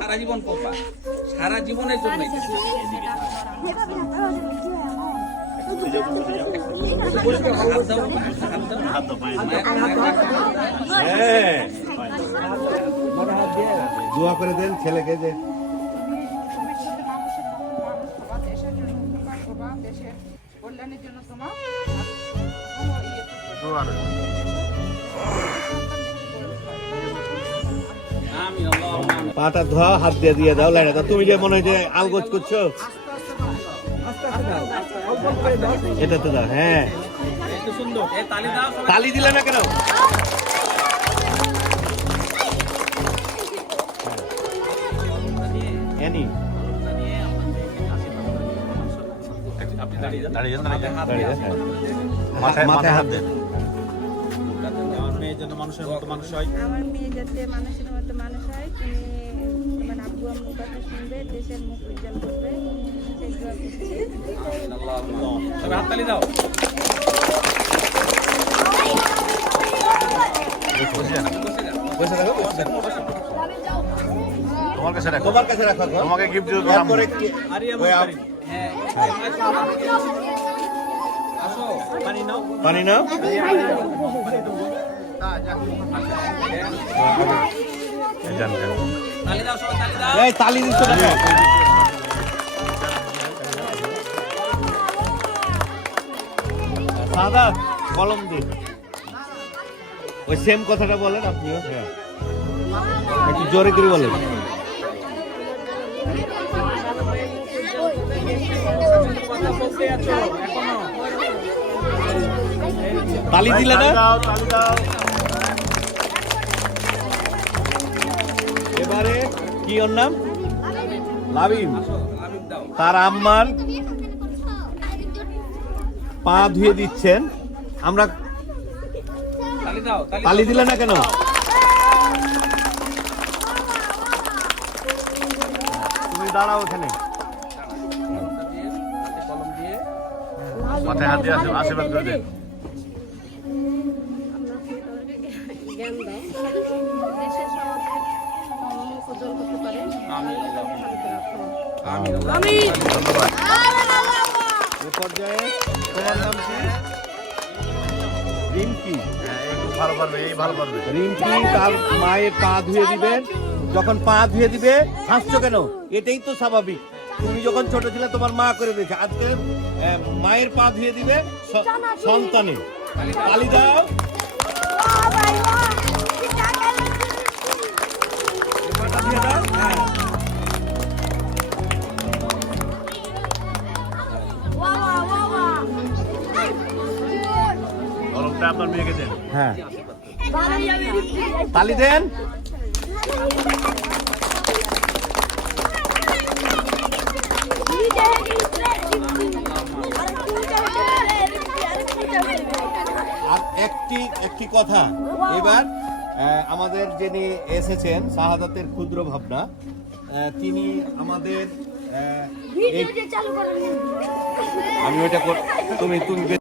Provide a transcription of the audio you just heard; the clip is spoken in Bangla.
সারা জীবন পোপা, সারা জীবনের জন্য দোয়া করে দেন ছেলেকে যে কল্যাণের জন্য তোমার পাটা ধোয়া হাত দিয়ে দিয়ে দাও লাইনে তুমি যে মনে হয় যে আলগোজ করছো এটা তো দাও। হ্যাঁ তালি দিলে না কেন? মাথায় হাত দেন। আমার মেয়ে যাতে মানুষের মতো মানুষ হয়, তুমি তোমার আব্বু আম্মুর কথা শুনবে, দেশের মুখ উজ্জ্বল করবে, হাততালি দাও। তোমার কাছে রাখো, তোমাকে গিফট দিও। পানি নাও। এই তালি দিচ্ছ না? সাদা কলম দিন। ওই সেম কথাটা বলেন আপনিও। হ্যাঁ একটু জোরে করে বলেন। তালি দিলে না? এবারে কি ওর নাম? লাবিব। তার আম্মার পা ধুয়ে দিচ্ছেন। আমরা তালি দিলে না কেন? তুমি দাঁড়াও এখানে। মাথায় হাত দিয়ে আশীর্বাদ করে দেন। রিম্পি তার মায়ের পা ধুয়ে দিবেন। যখন পা ধুয়ে দিবে হাসছো কেন? এটাই তো স্বাভাবিক। তুমি যখন ছোট ছিলে তোমার মা করে দিয়েছে, আজকে মায়ের পা ধুয়ে দিবে সন্তানে। তালি দাও। আপনার মেয়েকে দেন। হ্যাঁ তালি দেন। আর একটি কথা, এবার আমাদের যিনি এসেছেন শাহাদাতের ক্ষুদ্র ভাবনা, তিনি আমাদের আমি ওইটা তুমি